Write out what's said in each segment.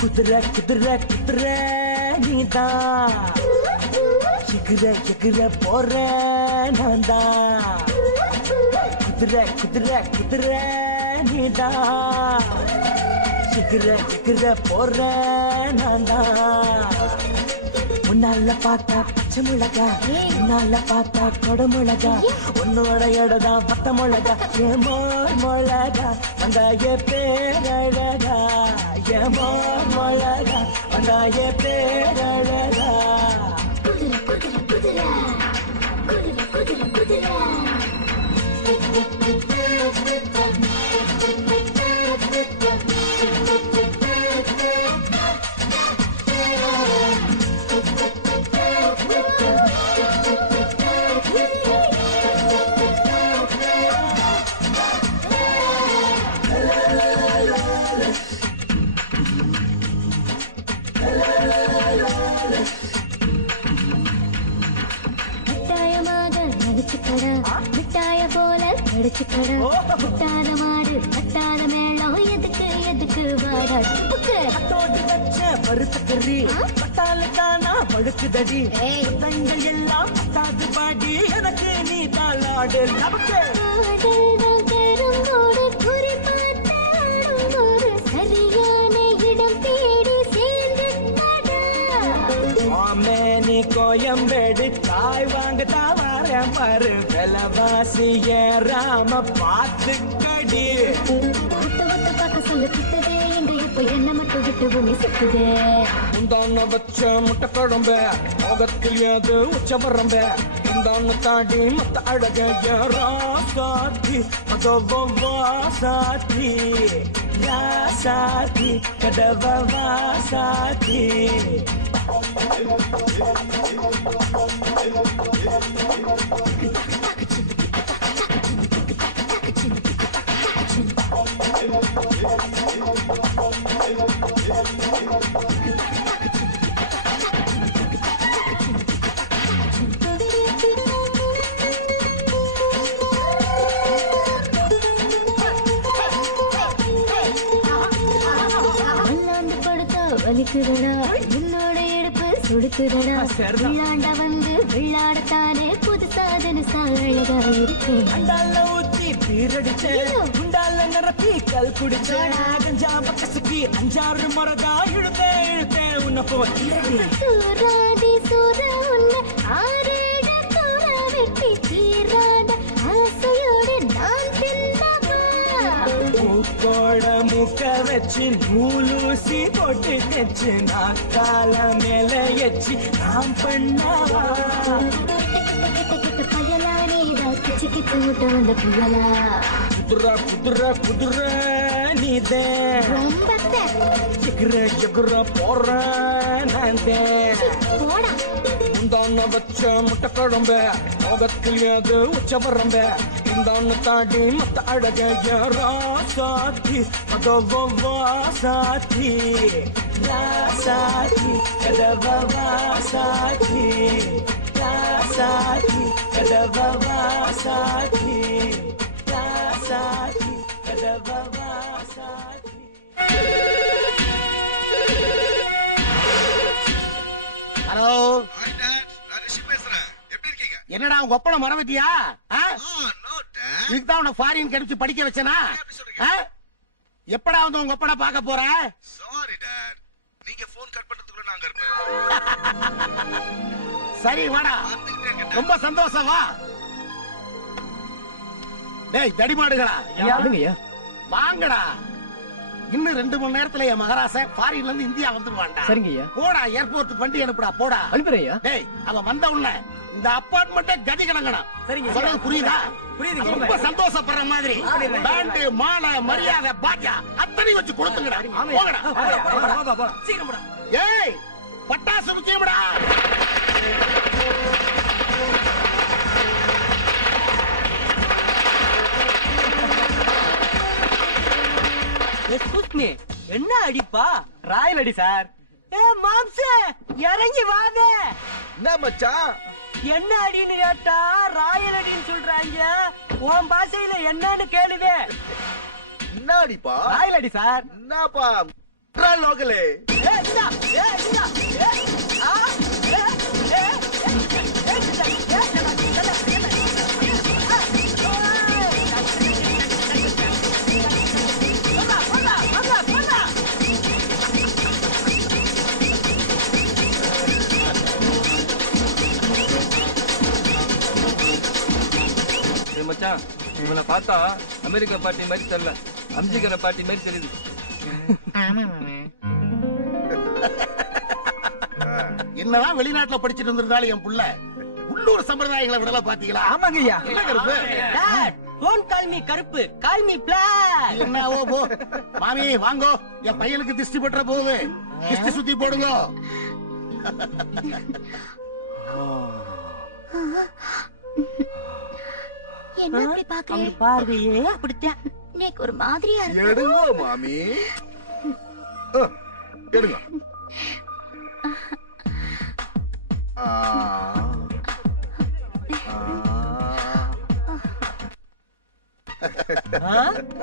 குதிரை குதிரை குதிரை நீதான் எகிர எகிர போற நான் தான் குதிரை குதிரை குதிரை நீதான் எகிர எகிர போற நான் தான் உன்னால பார்த்தா பச்சை மிளகா உன்னால பார்த்தா கொடை மிளகா உன்னோட இடதான் பத்த மிளகா ஏமோர் மிளகா அந்த பேரழகா ஏமோர் மிளகா அந்த பேரழகா மிட்டாய போல கடிச்சுக்கடா முட்டாத மாடு கட்டாத மேளம் எதுக்கு எதுக்கு வாடாடி வச்ச பருத்த கறி பட்டால தானா படுக்குதடி பெண்கள் எல்லாம் பட்டாது பாடி எனக்கு நீ தாளாடு நமக்கு குறி பார்த்த ஒரு சரியான இடம் தேடி சேர்ந்து கோயம்பேடு காய் வாங்கதா வாரேன் பாரு விலவாசி ஏறாம பார்த்து கடி பார்க்க சொல்ல திட்டதே எங்க இப்ப என்ன மட்டும் விட்டு பூமி சுத்துதே உந்தான வச்ச முட்டை குழம்பு முகத்தில் ஏது உச்ச வரம்ப இந்தான்னு தாண்டி மத்த அழக ஏறாசாத்தி அதவா சாத்தி ராசாத்தி கதவா சாத்தி வலிக்குதடா என்னோட எடுப்பு சுடுக்குதடா விளையாண்ட வந்து விளையாடத்தானே புது சாதன அழகா இருக்கு அண்டால ஊத்தி பீரடிச்சேன் குண்டால நிரப்பி கல் குடிச்சேன் கஞ்சாம கசக்கி 5-6 முறைதா இழுத்தேன் உன்னை சூராதி சூர உன்னை ஆரேட தூர வெட்டி சீராத ஆசையோடு நான் மூக்கோட முக்க வச்சு நூலூசி போட்டு வச்சு நாக்கால மேல எச்சு நாம் பண்ணவா பயலா நீதா கிச்சு கிச்சு முட்டை வந்த புயலா குதிரை குதிரை குதிரை நீதே ரொம்ப எகுற எகுற போற நான் முந்தான வச்ச முட்டை குழம்பு முகத்தில் ஏது உச்ச வரம்ப இந்தான்னு தாண்டி மத்த அழக ஏறாசாத்தி அதவா சாத்தி ராசாத்தி கதவா சாத்தி ராசாத்தி கதவா சாத்தி ராசாத்தி கதவா சாத்தி ஹலோ என்னடா உங்க ஒப்பனை மறந்துட்டியா? இதுதான் உன்னை ஃபாரின் கிடைச்சு படிக்க வச்சனா? எப்படா வந்து உங்க ஒப்பனை பார்க்க போற? சாரி டாட், நீங்க போன் கட் பண்றதுக்குள்ள நாங்க இருப்போம். சரி வாடா, ரொம்ப சந்தோஷம் வா. டேய் தடிமாடுகளா, வாங்கடா. இன்னும் 2 மணி நேரத்துல என் மகராச ஃபாரின்ல இருந்து இந்தியா வந்துருவான்டா. சரிங்கய்யா. போடா ஏர்போர்ட் வண்டி அனுப்புடா போடா. அனுப்புறேயா? டேய் அவன் வந்த உடனே இந்த அப்பார்ட்மெண்ட்டே கதி கலங்கணும். சரிங்க. சொல்றது புரியுதா? புரியுது. ரொம்ப சந்தோஷப்படுற மாதிரி பேண்ட் மாலை மரியாதை பாஜா அத்தனை வச்சு கொடுத்துங்கடா. போங்கடா. சீக்கிரம் போடா. ஏய் பட்டாசு முக்கியம்டா. எக்ஸ்கியூஸ் மீ, என்ன அடிப்பா? ராயல் அடி சார். ஏ மாம்சே, இறங்கி வாவே. என்ன மச்சான்? என்ன அடின்னு கேட்டா ராயல் அடின்னு சொல்றாங்க. உன் பாஷையில என்னன்னு கேளுவே. என்ன அடிப்பா? ராயல் அடி சார். என்னப்பா லோக்கலே? ஏ இந்தா, ஏ இந்தா, ஏ ஆ ஏ ஏ மச்சான், இவனை பார்த்தா அமெரிக்கா பார்ட்டி மாதிரி தெரியல, அம்ஜிகர பார்ட்டி மாதிரி தெரியுது. என்னதான் வெளிநாட்டுல படிச்சிட்டு இருந்திருந்தாலும் என் புள்ள உள்ளூர் சம்பிரதாயங்களை விடல பாத்தீங்களா? ஆமாங்க ஐயா. என்ன கருப்பு? டாட், டோன்ட் கால் மீ கருப்பு, கால் மீ பிளாக். என்ன ஓ போ மாமி வாங்கோ, என் பையனுக்கு திஷ்டி பற்ற போகுது, திஷ்டி சுத்தி போடுங்க. என்ன அப்படி பாக்குறேன்? பார்வையே அப்படித்தான். எனக்கு ஒரு மாதிரியா இருக்கு. எடுங்க மாமி, எடுங்க.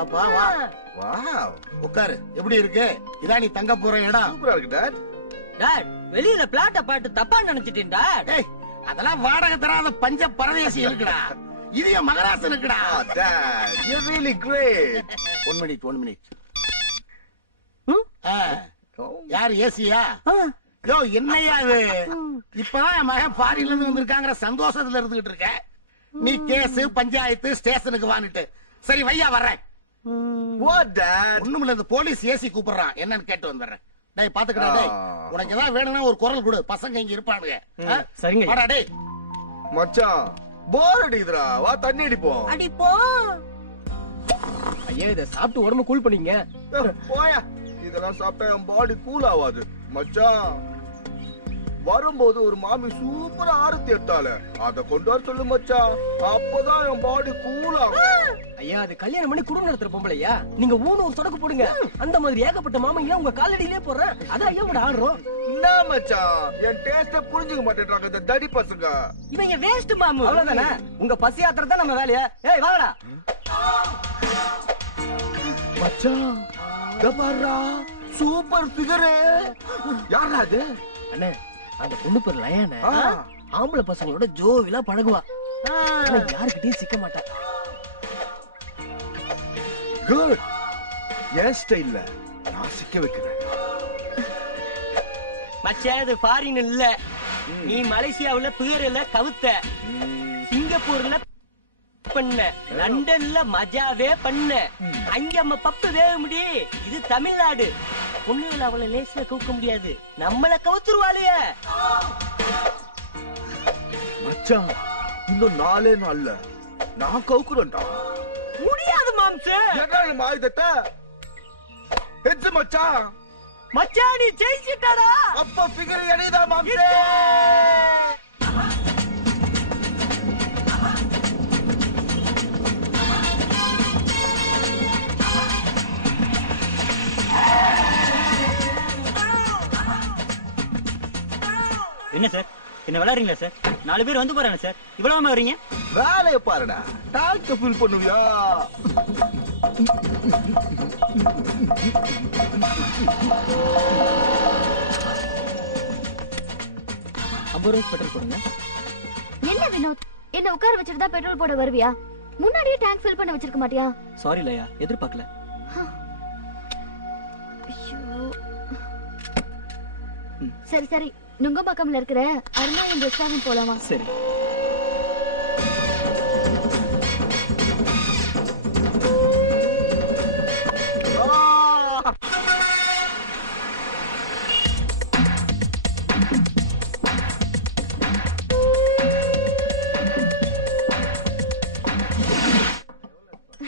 அப்பா வா வாவ், உட்காரு. எப்படி இருக்கு? இதான் நீ தங்க போற இடம். சூப்பரா இருக்கு டாட். டாட், வெளியில பிளாட்ட பாட்டு தப்பா நினைச்சிட்டேன் டாட். ஏய், அதெல்லாம் வாடகை தராத பஞ்ச பரதேசி இருக்குடா. இது என் மகராசன் இருக்குடா. Dad, you're really great. 1 minute. யாரு ஏசியா? யோ என்னையா இது? இப்பதான் என் மகன் ஃபாரின்ல இருந்து வந்திருக்காங்கிற சந்தோஷத்துல இருந்துகிட்டு இருக்க. நீ கேஸ் பஞ்சாயத்து ஸ்டேஷனுக்கு வான்னுட்டு. சரி வையா வர்றேன். What, Dad? ஒண்ணுமில்ல, இந்த போலீஸ் ஏசி கூப்பிடுறான், என்னன்னு கேட்டு வந்துடுறேன். டேய் பாத்துக்கடா டேய், உனக்கு ஏதாவது வேணும்னா ஒரு குரல் கொடு, பசங்க இங்க இருப்பானுங்க. சரிங்க. வாடா டேய். மச்சான், போர் அடிக்குதுடா, வா தண்ணி அடிப்போம். அடிப்போ. ஐயா, இதை சாப்பிட்டு உடம்பு கூல் பண்ணீங்க. போயா, இதெல்லாம் சாப்பிட்டா என் பாடி கூல் ஆகாது. மச்சான், வரும்போது ஒரு மாமி சூப்பரா ஆரத்தி எடுத்தால, அத கொண்டு வர சொல்லு மச்சான், அப்பதான் என் பாடி கூல் ஆகும். ஐயா, அது கல்யாணம் பண்ணி குடும்பம் நடத்துற பொம்பளையா? நீங்க ஊனு ஒரு தொடக்கு போடுங்க. அந்த மாதிரி ஏகப்பட்ட மாமங்க உங்க காலடியிலே போடுறேன். அதான் ஐயா கூட ஆடுறோம். என்ன மச்சான், என் டேஸ்ட புரிஞ்சுக்க மாட்டேன்றாங்க இந்த தடி பசங்க. இவங்க வேஸ்ட் மாமு. அவ்வளவுதானே, உங்க பசி ஆத்திரத்தை நம்ம வேலையா? ஏய் வாடா மச்சான், பாருடா, சூப்பர் ஃபிகர். யாரா அது? அண்ணே, அந்த பொண்ணு பேர் லயானே. ஆம்பளை பசங்களோட ஜோவிலா பழகுவா. ஆனா யாருக்கிட்டையும் சிக்க மாட்டா. குட். என் ஸ்டைல்ல நான் சிக்க வைக்கிறேன். மச்சான், இது ஃபாரின் இல்ல. நீ மலேசியாவுல பிகர்ல கவுத்த, சிங்கப்பூர்ல பண்ண, லண்டன்ல மஜாவே பண்ண, அங்க நம்ம பப்பு வேக முடி. இது தமிழ்நாடு. பொண்ணுகளை அவளை லேசில கவுக்க முடியாது, நம்மள கவுத்துருவாளுய. மச்சான், இன்னும் 4 நாள்ல நான் கவுக்குறேன்டா. முடியாது மாம்சே. என்ன மாயுதட்ட ஹெட்ஸ் மச்சான். மச்சான், நீ ஜெயிச்சிட்டாடா. அப்ப ஃபிகர் எடைதா மாம்சே. என்ன சார், என்ன விளையாடுறீங்களா சார்? 4 பேர் வந்து போறாங்க சார், இவ்வளவு வரீங்க? வேலைய பாருடா, டால்க ஃபீல் பண்ணுவியா? ₹50 பெட்ரோல் போடுங்க. என்ன வினோத், என்ன உட்கார வச்சிட்டு தான் பெட்ரோல் போட வருவியா? முன்னாடியே டேங்க் ஃபில் பண்ண வச்சிருக்க மாட்டியா? சாரி லயா, எதிர்பார்க்கல. சரி சரி, நுங்கம்பாக்கம்ல இருக்கிற அருணாயன் ரெஸ்டாரண்ட் போலாமா? சரி.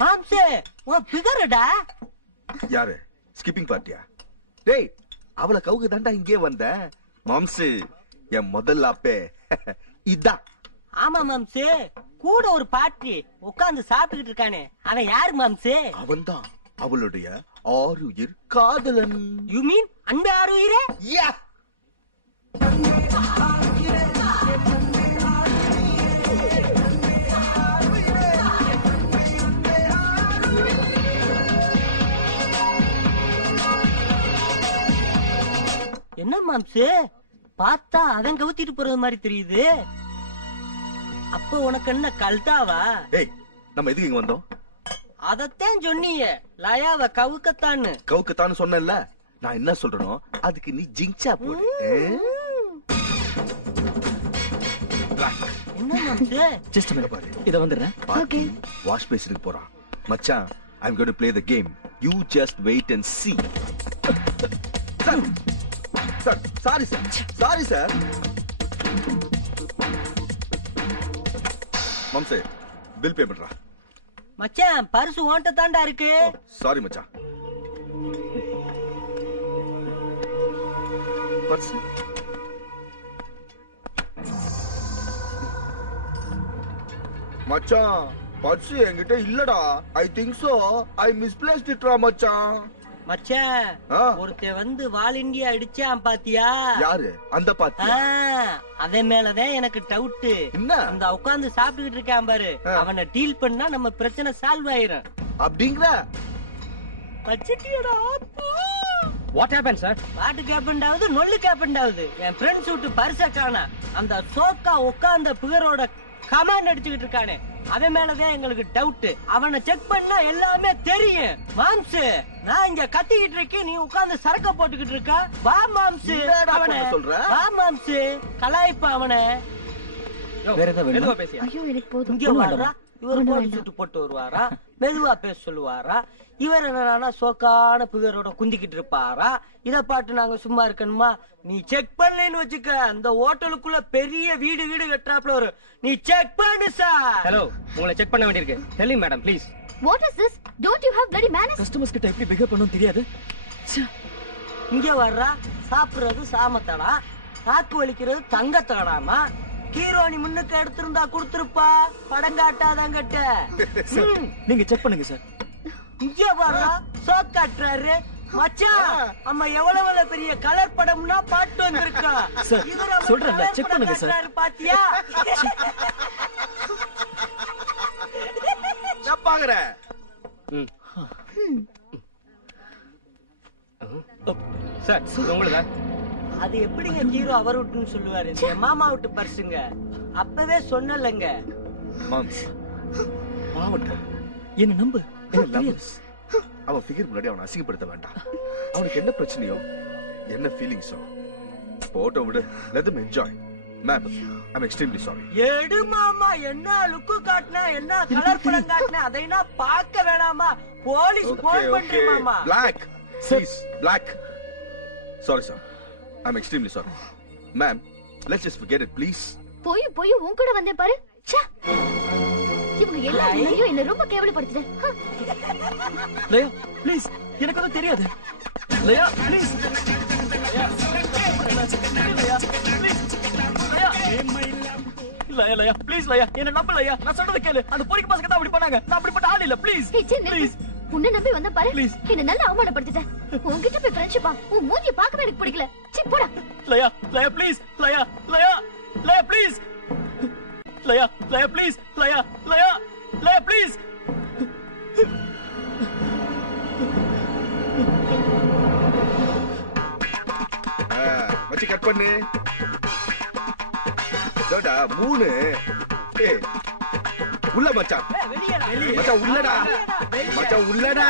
மாம்சே, உன் பிகர்டா. யாரு? ஸ்கிப்பிங் பார்ட்டியா? டேய், அவளை கவுக்கு தாண்டா இங்கே வந்த. மாம்சு, என் முதல் ஆப்பே இதான். ஆமா மாம்சே, கூட ஒரு பாட்டி உட்கார்ந்து சாப்பிட்டுக்கிட்டு இருக்கானே, அவன் யாரு மாம்சே? அவன்தான் அவளுடைய ஆருயிர் காதலன். யூ மீன் அன்பு ஆறுயிரே? யா. என்ன மாம்சு பார்த்தா அவன் கவுத்திட்டு போறது மாதிரி தெரியுது. அப்ப உனக்கு என்ன கல்தாவா? ஏய், நம்ம எதுக்கு இங்க வந்தோம்? அதத்தான் சொன்னீங்க, லயாவ கவுக்கத்தான்னு. கவுக்கத்தான்னு சொன்னேன்ல. நான் என்ன சொல்றேனோ அதுக்கு நீ ஜிங்சா போடு. என்ன மாம்சு? ஜஸ்ட் பாரு, இத வந்துடுறேன். ஓகே. வாஷ் பேசிட்டு போறான். மச்சான், I'm going to play the game. You just wait and see. Sir, sorry sir. Sorry sir. மம்சே, பில் பே பண்றா. மச்சான், பர்ஸ் ஓண்ட தாண்டா இருக்கு. சாரி மச்சான். பர்ஸ் மச்சான், பர்ஸ் என்கிட்ட இல்லடா. I think so. I misplaced இட்ரா மச்சான். மச்சான், ஒருத்தன் வந்து வால் இண்டியா அடிச்சான் பாத்தியா? யாரு அந்த பாத்தியா? அவன் மேலதான் எனக்கு டவுட். என்ன? அந்த உட்கார்ந்து சாப்பிட்டுக்கிட்டு இருக்கான் பாரு, அவனை டீல் பண்ணா நம்ம பிரச்சனை சால்வ் ஆயிரும். அப்படிங்கற பச்சட்டியடா. What happen sir? வாட்டு கேப்பண்டாவது நொல்லு கேப்பண்டாவது என் ஃப்ரெண்ட்ஸ் விட்டு பரிச காணா. அந்த சோக்கா உட்கார்ந்த புகரோட கமாண்ட் அடிச்சுக்கிட்டு இருக்கானே, அவன் மேலதான் எங்களுக்கு டவுட். அவனை செக் பண்ணா எல்லாமே தெரியும். மாம்சு, நான் இங்க கத்திக்கிட்டு இருக்கேன், நீ உட்கார்ந்து சரக்க போட்டுக்கிட்டு இருக்க. வா மாம்சு, அவனை வா மாம்சு, கலாய்ப்பா அவனை. வேற ஏதாவது பேசியா? ஐயோ எனக்கு போதும். இங்க வாரா, இவர் போட்டு சுட்டு போட்டு வருவாரா, மெதுவா பேச சொல்லுவாரா, இவர் என்னன்னா சோக்கான புகரோட குந்திக்கிட்டு இருப்பாரா. இத பாட்டு நாங்க சும்மா இருக்கணுமா? நீ செக் பண்ணலன்னு வச்சுக்க, அந்த ஹோட்டலுக்குள்ள பெரிய வீடு வீடு கட்டுறாப்ல வரும். நீ செக் பண்ணு சார். ஹலோ, உங்களை செக் பண்ண வேண்டியிருக்கு. Tell me madam please. What is this? Don't you have bloody manners? Customers கிட்ட எப்படி பிஹேவ் பண்ணனும் தெரியாது. இங்க வர்றா, சாப்பிடுறது சாமத்தடா, நாக்கு வலிக்கிறது தங்கத்தடாமா. ஹீரோனி முன்னுக்கு எடுத்திருந்தா கொடுத்துருப்பா, படம் காட்டாதங்கட்ட. நீங்க செக் பண்ணுங்க சார். இங்க வர்றா, சோக்காட்டுறாரு. மச்சான், அம்மா எவ்வளவு பெரிய கலர் படம்னா பாட்டு வந்திருக்கா. சார், சொல்றேன்ல, செக் பண்ணுங்க சார். பாத்தியா? நான் பாக்குறேன். சார், உங்களுதா? அது எப்படிங்க ஹீரோ அவர் விட்டுன்னு சொல்லுவாரு? என் மாமா விட்டு பர்சுங்க. அப்பவே சொன்னலங்க. மாம்ஸ், பாவண்டா. என்ன நம்பு. அவன் ஃபிகர் முன்னாடி அவனை அசிங்கப்படுத்த வேண்டாம். அவனுக்கு என்ன பிரச்சனையோ, என்ன ஃபீலிங்ஸோ போட்டோ விடு. let them enjoy. Ma'am, I'm extremely sorry. எடு மாமா, என்ன லுக்கு காட்டினா, என்ன கலர் படம் காட்டினா, அதை நான் பார்க்க வேணாமா? போலீஸ் போன் பண்றேன் மாமா. Black, please, black. Sorry sir, I'm extremely sorry. Ma'am, let's just forget it please. போய் உன் கூட வந்தேன் பாரு. ச்சே, இவங்க எல்லாரும் என்ன ரொம்ப கேவலப்படுத்துறேன். லயா ப்ளீஸ், எனக்கு அது தெரியாது. லயா ப்ளீஸ். லயா லயா ப்ளீஸ். லயா என்ன நம்ப. லயா, நான் சொல்றத கேளு. அந்த பொறிக்கு பசங்க தான் அப்படி பண்ணாங்க. நான் அப்படிப்பட்ட ஆள் இல்ல. Please please. உன்னை நம்பி வந்த பாரு, என்ன நல்லா அவமானப்படுத்திட்டேன். உன்கிட்ட போய் ஃப்ரெண்ட்ஷிப்பா, உன் மூஞ்சிய பார்க்கவே எனக்கு பிடிக்கல. சீ போடா. லயா லயா ப்ளீஸ். லயா லயா லயா ப்ளீஸ். லயா லயா ப்ளீஸ். லயா லயா லயா ப்ளீஸ். மச்சி கட் பண்ணு. டோடா 3. ஏய் உள்ள மச்சான். வெளியடா. மச்சான் உள்ளடா. மச்சான் உள்ளடா.